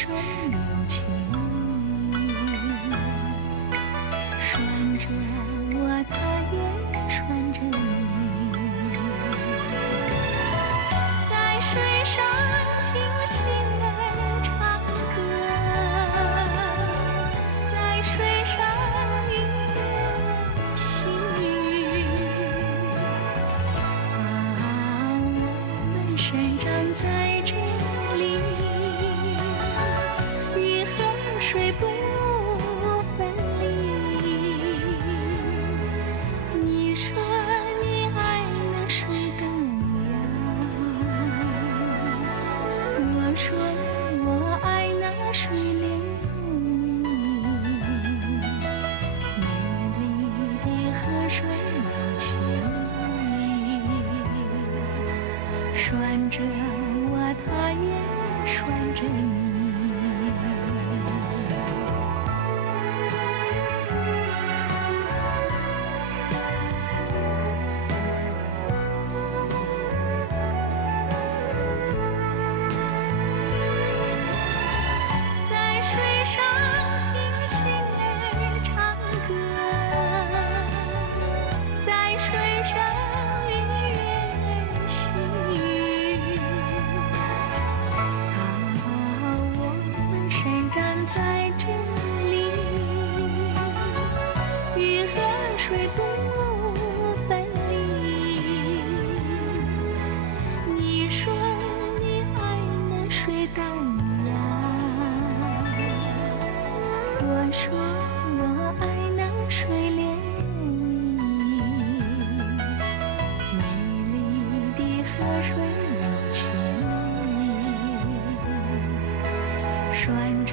水有情，拴着我，它也拴着你，在水上听心儿唱歌，在水上与人行。我们生长在这里，雨和水不分离。你说你爱那水的呀，我说我爱那水涟漪。美丽的河水有情，拴着我，它也拴着你。在水上听心儿唱歌，在水上与人行。我们生长在这里，雨和水不分离。你说你爱那水淡呀，我说我爱那水涟漪。美丽的河水有情，拴着